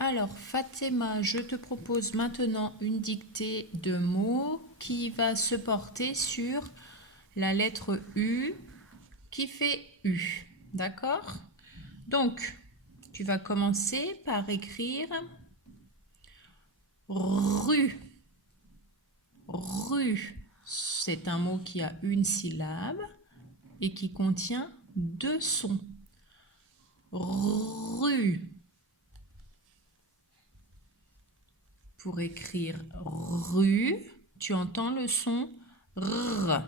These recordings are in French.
Alors, Fatima, je te propose maintenant une dictée de mots qui va se porter sur la lettre U qui fait U. D'accord? Donc, tu vas commencer par écrire rue. Rue, c'est un mot qui a une syllabe et qui contient deux sons. Rue. Pour écrire rue, tu entends le son R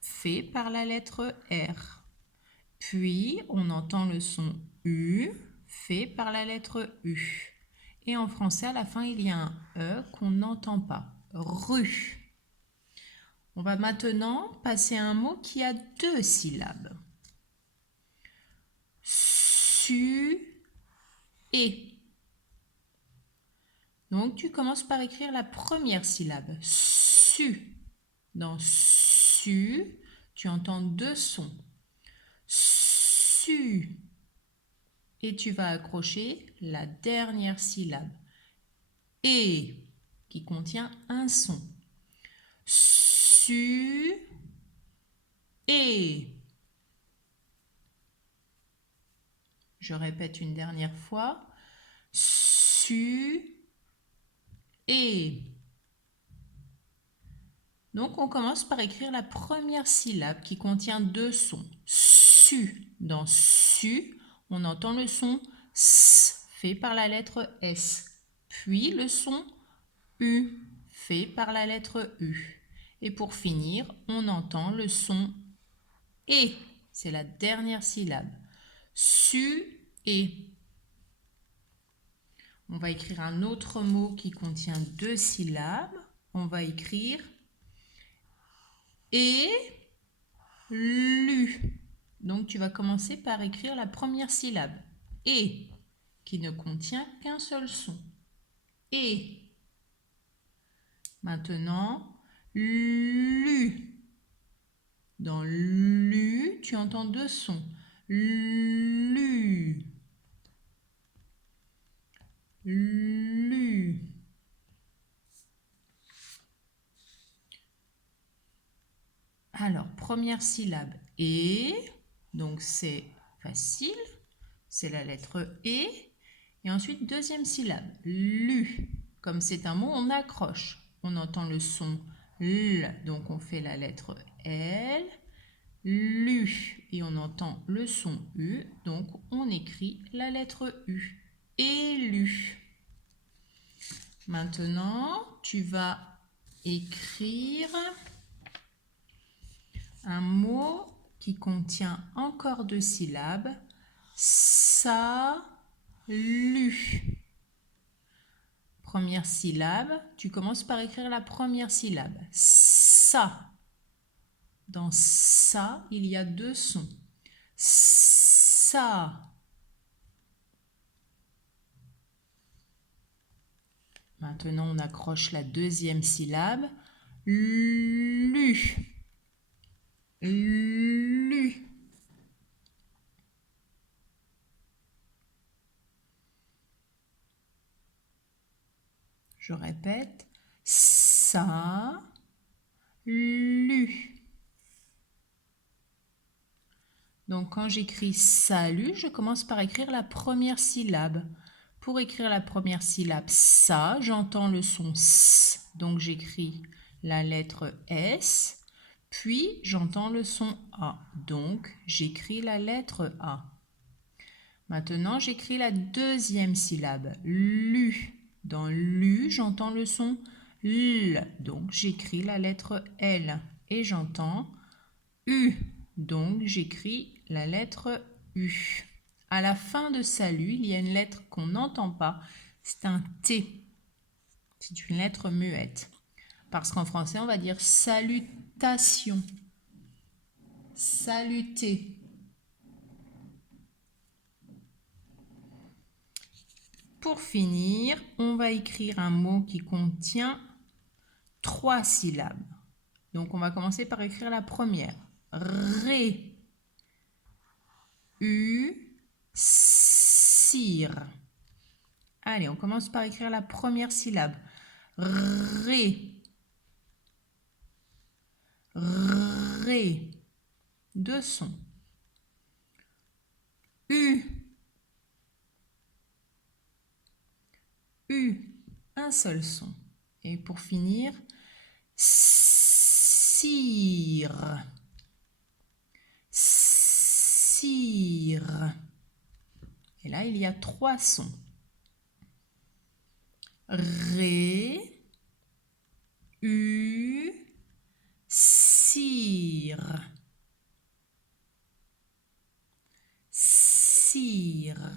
fait par la lettre R. Puis, on entend le son U fait par la lettre U. Et en français, à la fin, il y a un E qu'on n'entend pas. Rue. On va maintenant passer à un mot qui a deux syllabes. Su et. Donc, tu commences par écrire la première syllabe. Su. Dans su, tu entends deux sons. Su. Et tu vas accrocher la dernière syllabe. Et, qui contient un son. Su. Et. Je répète une dernière fois. Su. Et. Donc, on commence par écrire la première syllabe qui contient deux sons. Su. Dans su, on entend le son S fait par la lettre S. Puis le son U fait par la lettre U. Et pour finir, on entend le son E. C'est la dernière syllabe. Su et. On va écrire un autre mot qui contient deux syllabes. On va écrire et lu. Donc tu vas commencer par écrire la première syllabe. Et, qui ne contient qu'un seul son. Et. Maintenant, lu. Dans lu, tu entends deux sons. Lu. Lu. Alors, première syllabe et, donc c'est facile, c'est la lettre E. Et ensuite, deuxième syllabe, lu. Comme c'est un mot, on accroche. On entend le son L, donc on fait la lettre L. Lu. Et on entend le son U, donc on écrit la lettre U. Élu. Maintenant, tu vas écrire un mot qui contient encore deux syllabes. Salut. Première syllabe, tu commences par écrire la première syllabe. Ça. Dans ça, il y a deux sons. Ça. Maintenant, on accroche la deuxième syllabe. Lu. Lu. Je répète. Ça. Lu. Donc, quand j'écris salut, je commence par écrire la première syllabe. Pour écrire la première syllabe, ça, j'entends le son S. Donc, j'écris la lettre S. Puis, j'entends le son A. Donc, j'écris la lettre A. Maintenant, j'écris la deuxième syllabe. Lu. Dans lu, j'entends le son L. Donc, j'écris la lettre L. Et j'entends U. Donc, j'écris la lettre U. À la fin de salut, il y a une lettre qu'on n'entend pas. C'est un T. C'est une lettre muette. Parce qu'en français, on va dire salutation. Saluter. Pour finir, on va écrire un mot qui contient trois syllabes. Donc, on va commencer par écrire la première. Ré. U. Cire. Allez, on commence par écrire la première syllabe. Ré. Ré. 2 sons. U. U. Un seul son. Et pour finir, cire. Cire. Et là, il y a 3 sons. Ré, U, cire. Cire.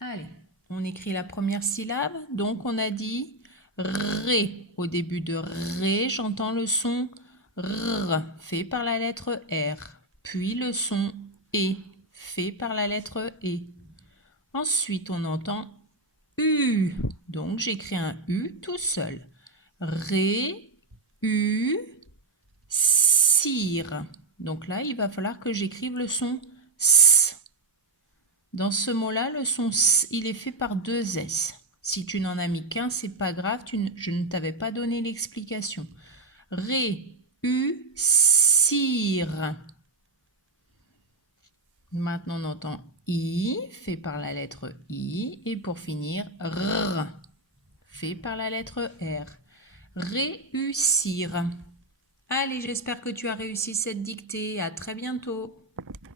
Allez, on écrit la première syllabe. Donc, on a dit Ré. Au début de Ré, j'entends le son R, fait par la lettre R. Puis le son E, fait par la lettre E. Ensuite, on entend U. Donc, j'écris un U tout seul. Ré, U, cire. Donc là, il va falloir que j'écrive le son S. Dans ce mot-là, le son S, il est fait par 2 S. Si tu n'en as mis qu'un, c'est pas grave, je ne t'avais pas donné l'explication. Ré, U, cire. Maintenant, on entend I, fait par la lettre I. Et pour finir, R, fait par la lettre R. Réussir. Allez, j'espère que tu as réussi cette dictée. À très bientôt.